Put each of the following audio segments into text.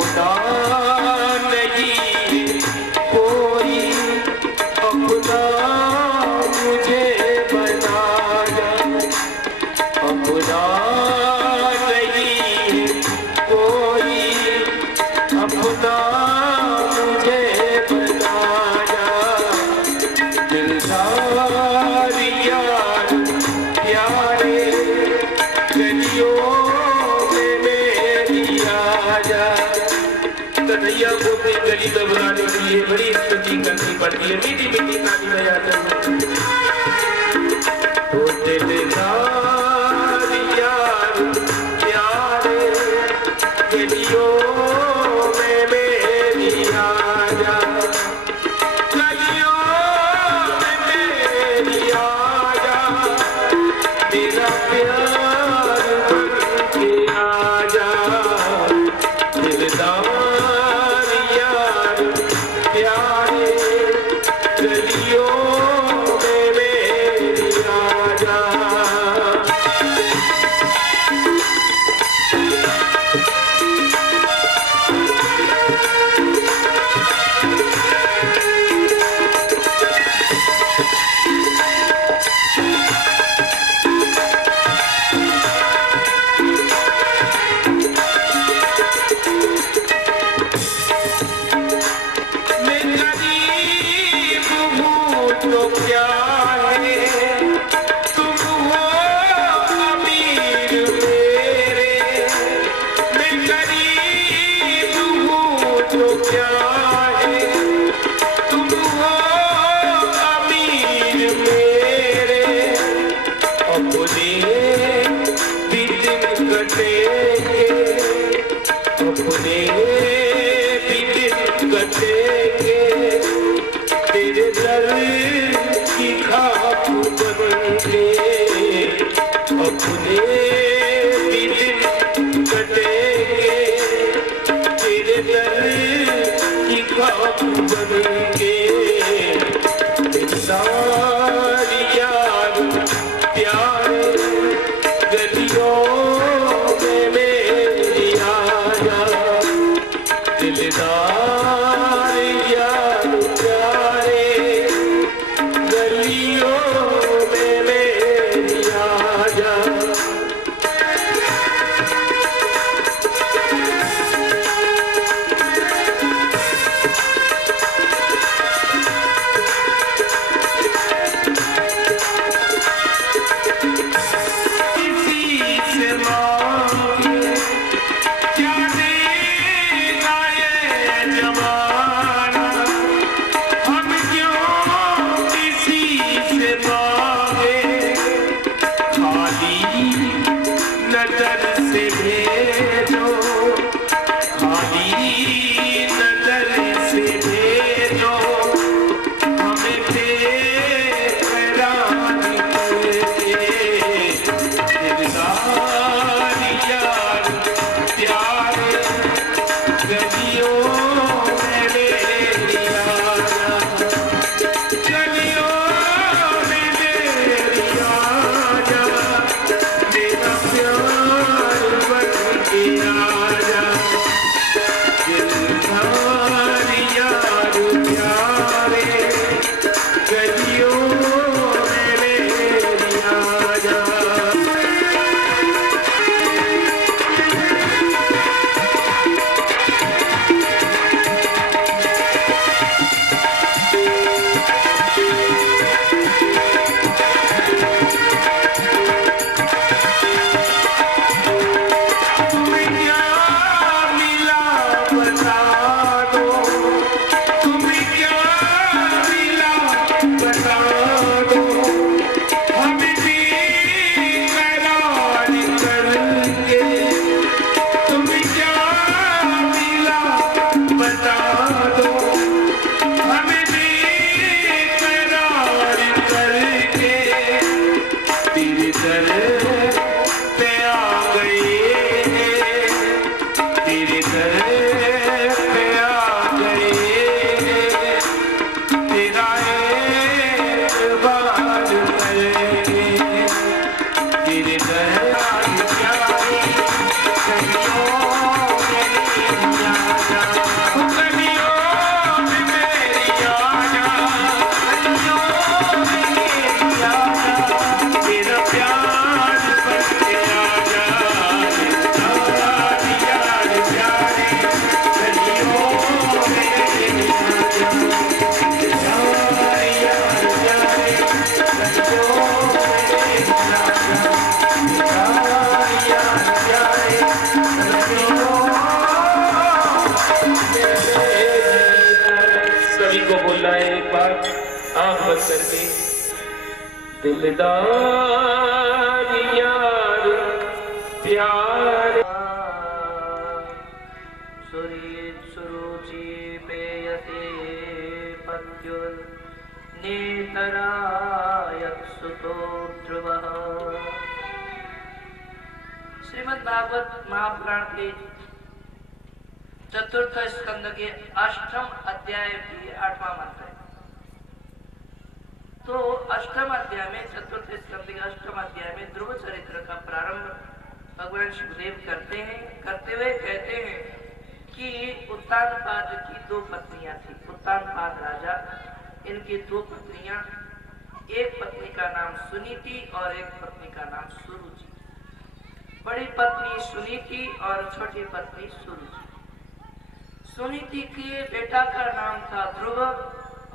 अपना नहीं कोई, अपना मुझे बना जा। अपना नहीं कोई, अपना मुझे बना जा। दिलदार यार प्यारे गलियों में मेरी आजा। कन्हैया को अपनी गली में बुलाने के लिए बड़ी स्तुति करनी पड़ती है, मीठी मीठी ताली बजाते हैं। तो दिलदार यार प्यारे गलियों में मेरी आजा। गलियों में मेरी आजा, मेरा प्यार बनके आजा। दिलदार यार प्यारे गलियों में मेरी आजा। मैं गरीब हूँ तो क्या है, तुम हो अमीर मेरे। मैं गरीब हूँ तो क्या है, तुम हो अमीर मेरे। अपने भी दिन कटेंगे, अपने भी दिन कटेंगे, तेरे दर की खाक बनके। अपने भी दिन कटेंगे, तेरे दर की खाक बनके। दिलदार यार प्यारे गलियों में मेरी आजा। दिलदार यार प्यारे गलियों में मेरी आजा। किसी से मांगे क्या देगा ये जमाना, हम क्यों किसी से मांगे। खाली नजर से भेजो, खाली नजर से भेजो, हमें बेकरार करके। दिलदार यार प्यारे गलियों में मेरी आजा। गलियों में मेरी आजा, मेरा प्यार बनके आजा। दिल बोलना है एक बार आंख बंद करके, दिलदार यार प्यार। सुरुचि पेयते पत्युल नेतरायत्सुतो ध्रुवः। श्रीमद् भागवत महापुराण के चतुर्थ स्कंद के अष्टम अध्याय की 8वां मंत्र है। तो अष्टम अध्याय में, चतुर्थ स्कंद के अष्टम अध्याय में ध्रुव चरित्र का प्रारंभ भगवान शिवदेव करते हैं। करते हुए कहते हैं कि उत्तानपाद की 2 पत्नियां थी। उत्तानपाद राजा, इनकी 2 पत्नियां, एक पत्नी का नाम सुनीति और एक पत्नी का नाम सुरुचि। बड़ी पत्नी सुनीति और छोटी पत्नी सुरुचि। सुनीति के बेटा का नाम था ध्रुव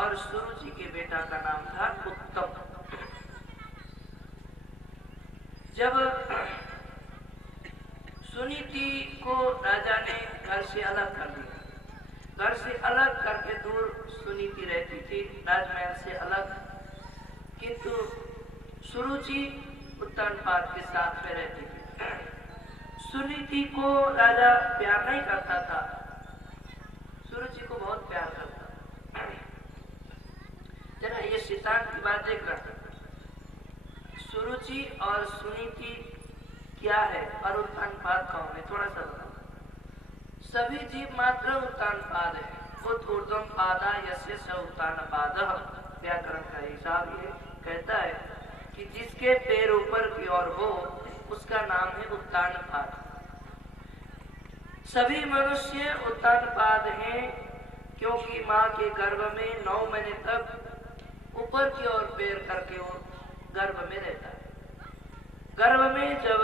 और सुरुचि के बेटा का नाम था उत्तम। जब सुनीति को राजा ने घर से अलग कर दिया, घर से अलग करके दूर सुनीति रहती थी, राजमहल से अलग, किंतु सुरुचि उत्तानपाद के साथ में रहती थी। सुनीति को राजा प्यार नहीं करता था, सुरुचि को बहुत प्यार करता। जरा ये सिद्धांत की बात देखकर, सुरुचि और सुनीति क्या है और उत्तानपाद कौन है, थोड़ा सा बताओ। सभी जीव मात्र उत्तानपाद है। ऊर्ध्वम पादा यस्य स उत्तानपादः। व्याकरण का हिसाब ये कहता है कि जिसके पैर ऊपर की ओर हो उसका नाम है उत्तानपाद। सभी मनुष्य उत्तानपाद हैं क्योंकि माँ के गर्भ में 9 महीने तक ऊपर की ओर पैर करके वो गर्भ में रहता है। गर्भ में जब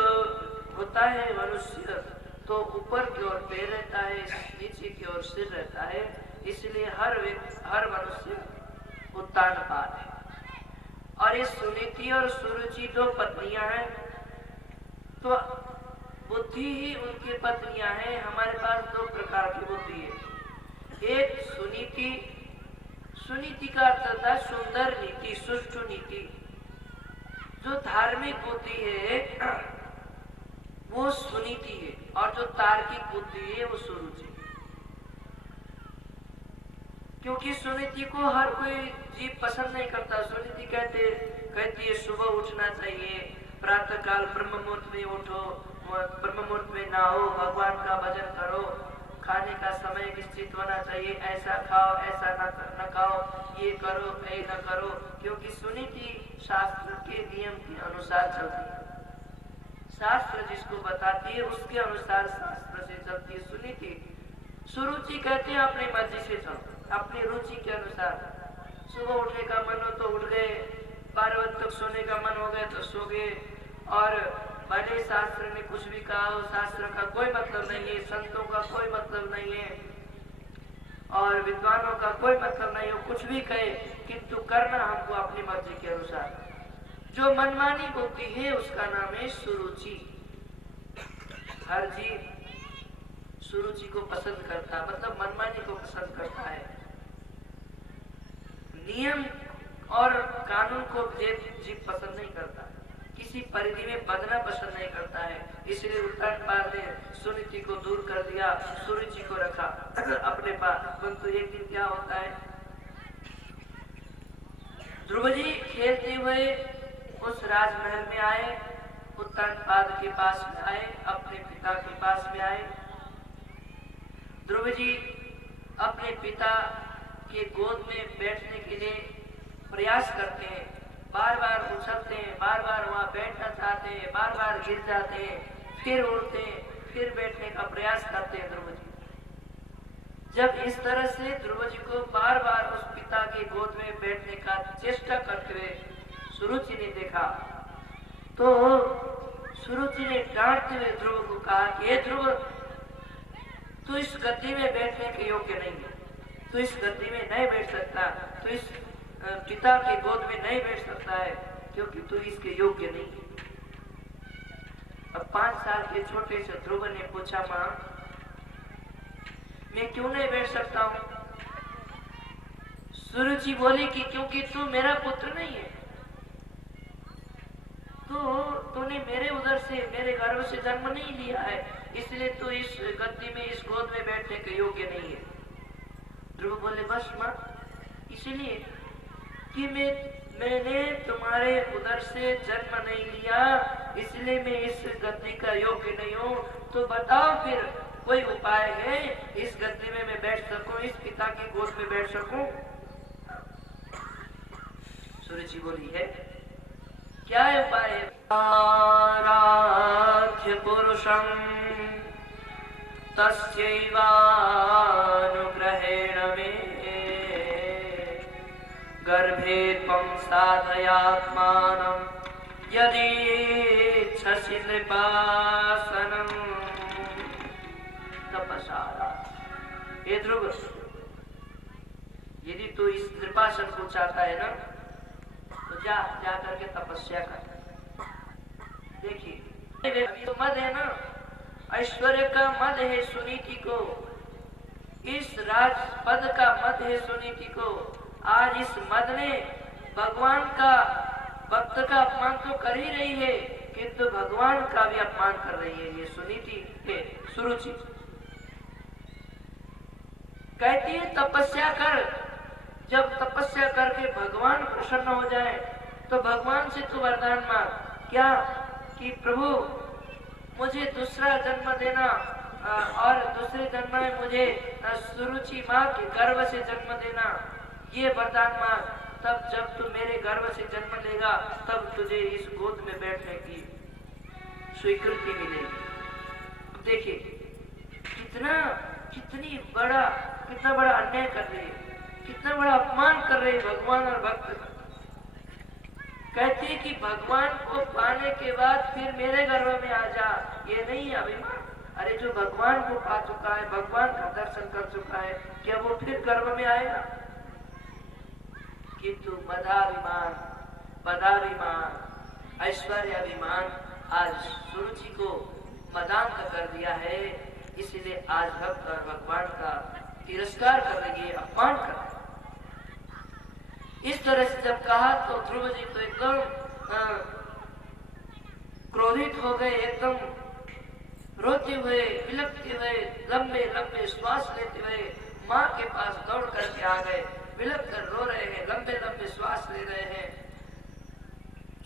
होता है मनुष्य तो ऊपर की ओर पैर रहता है, नीचे की ओर सिर रहता है, इसलिए हर मनुष्य उत्तानपाद है। और ये सुनीति और सुरुचि 2 पत्नियां हैं, तो बुद्धि ही उनकी पत्नियां हैं। हमारे पास 2 प्रकार की बुद्धि है। एक सुनीति, सुनीति का अर्थ होता है सुंदर नीति, सुष्ठु नीति। जो धार्मिक बुद्धि है वो सुनीति है और जो तार्किक बुद्धि है वो सुरुचि। क्योंकि सुनीति को हर कोई जीव पसंद नहीं करता। सुनीति कहती है सुबह उठना चाहिए, प्रातः काल ब्रह्म मुहूर्त में उठो, ब्रह्म मुहूर्त में नहाओ, भगवान का भजन करो, खाने का समय निश्चित होना चाहिए, ऐसा खाओ ऐसा न खाओ, ये करो ये न करो। क्योंकि सुनीति शास्त्र के नियम के अनुसार चलती है, शास्त्र जिसको बताती है उसके अनुसार शास्त्र से चलती है सुनीति। सुरुचि कहते हैं अपनी मर्जी से चलो, अपनी रुचि के अनुसार। सुबह उठने का मन हो तो उठ गए, 12 बजे तक सोने का मन हो गया तो सो गए। और भले शास्त्र ने कुछ भी कहा हो, शास्त्र का कोई मतलब नहीं है, संतों का कोई मतलब नहीं है और विद्वानों का कोई मतलब नहीं हो, कुछ भी कहे, किंतु करना हमको अपनी मर्जी के अनुसार। जो मनमानी बुद्धि है उसका नाम है सुरुचि। हर जीव सुरुचि को पसंद करता, मतलब मनमानी को पसंद करता है। नियम और कानून को जीव पसंद नहीं करता, किसी परिधि में बंधना पसंद नहीं करता है। इसलिए उत्तानपाद ने सुनीति को दूर कर दिया, सुरुचि को रखा अपने पास। परंतु एक दिन क्या होता है, ध्रुव जी खेलते हुए उस राजमहल में आए, उत्तानपाद के पास में आए, अपने पिता के पास में आए। ध्रुव जी अपने पिता के गोद में बैठने के लिए प्रयास करते हैं, बार बार उछलते हैं, बार बार वहां बैठना चाहते हैं, बार बार गिर जाते हैं, फिर उठते हैं, फिर बैठने का प्रयास करते हैं ध्रुव जी। जब इस तरह से ध्रुव जी को बार बार उस पिता के गोद में बैठने का चेष्टा करते हुए सुरुचि ने देखा, तो सुरुचि ने डांटते हुए ध्रुव को कहा कि हे ध्रुव, तू इस गद्दी में बैठने के योग्य नहीं है, तू इस गद्दी में नहीं बैठ सकता, तू इस पिता के गोद में नहीं बैठ सकता है, क्योंकि तू इसके योग्य नहीं है। अब 5 साल के छोटे से ध्रुव ने पूछा, मां मैं क्यों नहीं बैठ सकता हूं? सुरुचि बोली कि क्योंकि तू मेरा पुत्र नहीं है, तूने मेरे उधर से मेरे गर्भ से जन्म नहीं लिया है, इसलिए तू इस गद्दी में इस गोद में बैठने के योग्य नहीं है। ध्रुव बोले बस माँ, इसलिए कि मैंने तुम्हारे उधर से जन्म नहीं लिया, इसलिए मैं इस गद्दी का योग्य नहीं हूँ। तो बताओ फिर कोई उपाय है इस गद्दी में मैं बैठ सकूं, इस पिता की गोद में बैठ सकूं? सुरुचि बोली है, क्या उपाय है? आराध्य पुरुषं तस्यैवानुग्रहेण मे गर्भे त्वं साधयात्मानं यदि इच्छसि नृपासनं। तपसारा, हे ध्रुव, यदि तू इस नृपासन को चाहता है ना, तो जा करके तपस्या कर। देखिए तो मद है ना, ऐश्वर्य का मद है सुनीति को, इस राज पद का मद है सुनीति को। आज इस मद ने भगवान का भक्त का अपमान तो कर ही रही है, किंतु भगवान का भी अपमान कर रही है ये सुनीति है, सुरुचि। कहती है तपस्या कर, जब तपस्या करके भगवान प्रसन्न हो जाए तो भगवान से तू वरदान मांग, क्या कि प्रभु मुझे दूसरा जन्म देना और दूसरे जन्म में मुझे सुरुचि माँ के गर्भ से जन्म देना, ये वरदान मांग। तब जब तू मेरे गर्भ से जन्म लेगा तब तुझे इस गोद में बैठने की स्वीकृति मिलेगी। देखिए कितना बड़ा अन्याय कर रही है, कितना बड़ा अपमान कर रहे भगवान और भक्त का। कहती है कि भगवान को पाने के बाद फिर मेरे गर्भ में आ जा, ये नहीं है अभिमान। अरे जो भगवान को पा चुका है, भगवान का दर्शन कर चुका है, क्या वो फिर गर्भ में आएगा? किंतु मदाभिमान, पदाभिमान, ऐश्वर्याभिमान आज सुरुचि को मदांत कर दिया है, इसलिए आज भक्त और भगवान का तिरस्कार कर रही है, अपमान कर रही है। इस तरह से जब कहा तो ध्रुव जी तो एकदम क्रोधित हो गए, एकदम रोते हुए विलपते हुए लंबे लंबे श्वास लेते हुए माँ के पास दौड़ करके आ गए, विलप कर रो रहे हैं, लंबे लंबे श्वास ले रहे हैं।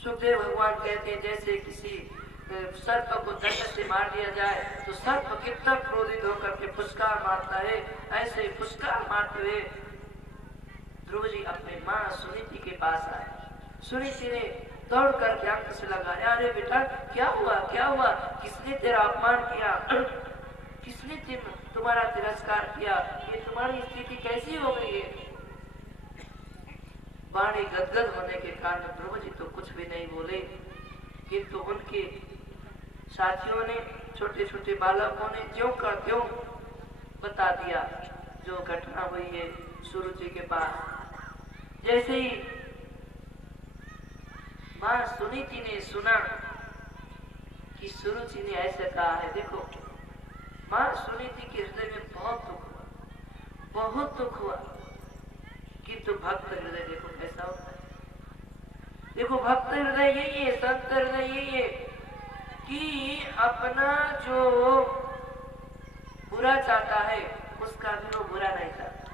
सुखदेव भगवान कहते हैं जैसे किसी सर्प को दंड से मार दिया जाए तो सर्प कितना क्रोधित होकर के फुसकार मारता है, ऐसे फुसकार मारते हुए ध्रुव जी अपने माँ सुनीति के पास आए। सुनीति ने दौड़ करके आंख से लगाया, अरे बेटा क्या हुआ, किसने तेरा अपमान किया, किसने तुम्हारा तिरस्कार किया, ये तुम्हारी स्थिति कैसी हो गई है? वाणी गदगद होने के कारण ध्रुव जी तो कुछ भी नहीं बोले, किंतु उनके साथियों ने, छोटे छोटे बालकों ने ज्यों का त्यों बता दिया जो घटना हुई है सुरुचि के पास। जैसे ही माँ सुनीति ने सुना कि सुरुचि ने ऐसे कहा है, देखो माँ सुनीति के हृदय में बहुत दुख हुआ, किंतु भक्त हृदय देखो कैसा होता है। देखो भक्त हृदय यही है, संत हृदय यही है कि अपना जो बुरा चाहता है उसका भी वो बुरा नहीं चाहता,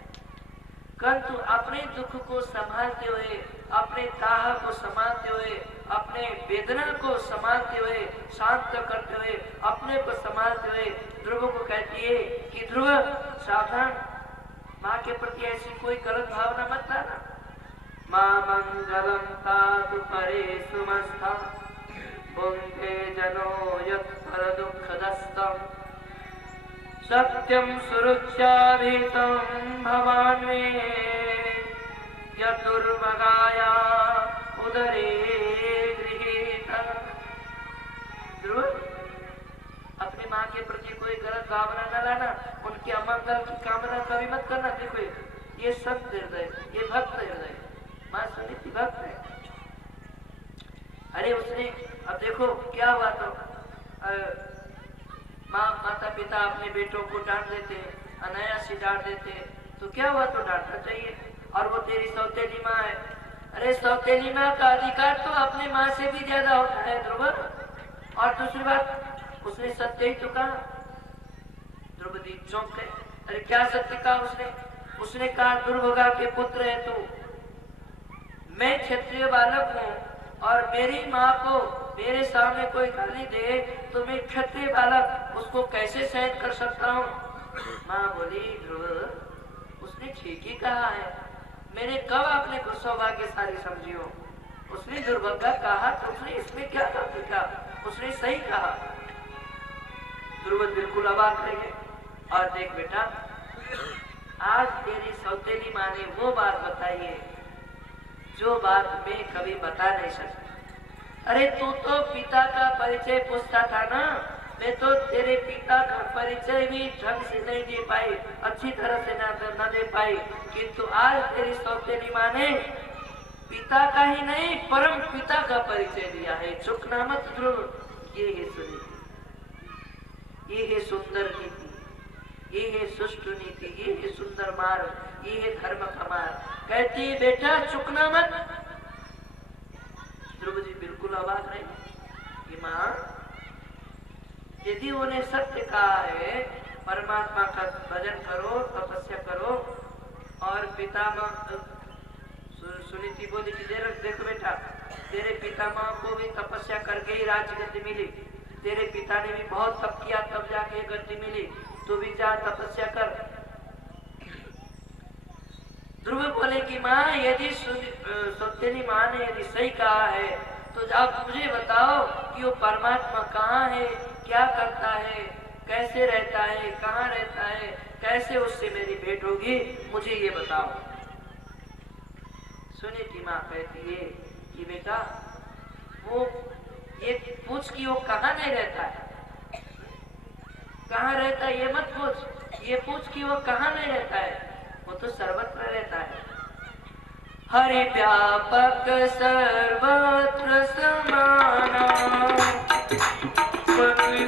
किंतु अपने दुख को संभालते हुए, अपने दाह को संभालते हुए, अपने वेदना को संभालते हुए, शांत करते हुए, अपने को संभालते हुए ध्रुव को कहती है कि ध्रुव सावधान, माँ के प्रति ऐसी कोई गलत भावना मत लाना। माँ मंगलम तातु परे सुमस्ता पुंते जनो यत् पर दुःखदस्तम् सत्यं सुरुच्याधीतं भवान्वे यदुर्भगाया उदरे गृहीतः। ध्रुव अपनी माँ के प्रति कोई गलत भावना न लाना, उनके अमंगल की कामना कभी मत करना। देखो ये संत हृदय, ये भक्त हृदय, माँ सुनीति भक्त है। अरे उसने अब देखो क्या हुआ, तो माता पिता अपने बेटों को डांट देते हैं, अनायास ही डांट देते हैं, तो क्या हुआ, तो डांटना चाहिए। और वो तेरी सौतेली माँ है। अरे सौतेली माँ का अधिकार तो अपने माँ से भी ज्यादा होता है ध्रुव। और दूसरी बात, उसने सत्य ही तो कहा। द्रौपदी चौंक गए। अरे क्या सत्य कहा उसने? उसने कहा दुर्भगा के पुत्र है तू, मैं क्षत्रिय बालक हूँ और मेरी माँ को मेरे सामने कोई गाली दे तो मैं क्षत्रिय बालक उसको कैसे सहन कर सकता हूँ? माँ बोली ध्रुव उसने ठीक ही कहा है, मैंने कब अपने को सौभाग्यशाली समझी हो। उसने दुर्भगा कहा तो उसने इसमें क्या लिखा? उसने सही कहा। ध्रुव बिल्कुल अबाक रह गए। और देख बेटा, आज तेरी सौतेली माँ ने वो बात बताई है जो बात मैं कभी बता नहीं सकती। अरे तू तो पिता का परिचय पूछता था ना, मैं तो तेरे पिता का परिचय भी ढंग से नहीं दे पाई, अच्छी तरह से न दे पाई, किंतु आज तेरी सौतेली माँ ने पिता का ही नहीं परम पिता का परिचय दिया है। चुकना मत ध्रुव, ये है सुनी, ये है सुंदर नीति, ये है सुष्ट नीति, ये है सुंदर मार्ग, ये है धर्म का मार्ग। कहती है बेटा चुकना मत। ध्रुव जी बिल्कुल अबाक रहे कि माँ यदि उन्हें सत्य कहा है परमात्मा का भजन करो, तपस्या करो, और पितामह सुनीति बोली कि देखो बेटा तेरे पितामह को भी तपस्या करके ही राज्य गद्दी मिली, तेरे पिता ने भी बहुत तप किया तब जाके गद्दी मिली, तू भी जा तपस्या कर। ध्रुव बोले कि माँ यदि सौतेली माँ ने यदि सही कहा है तो आप मुझे बताओ कि वो परमात्मा कहाँ है, क्या करता है, कैसे रहता है, कहाँ रहता है, कैसे उससे मेरी भेंट होगी, मुझे ये बताओ। सुनीति माँ कहती है कि बेटा वो ये पूछ कि वो कहाँ नहीं रहता है, कहाँ रहता है ये मत पूछ, ये पूछ कि वो कहाँ नहीं रहता है, वो तो सर्वत्र रहता है। हरि व्यापक सर्वत्र समाना, पति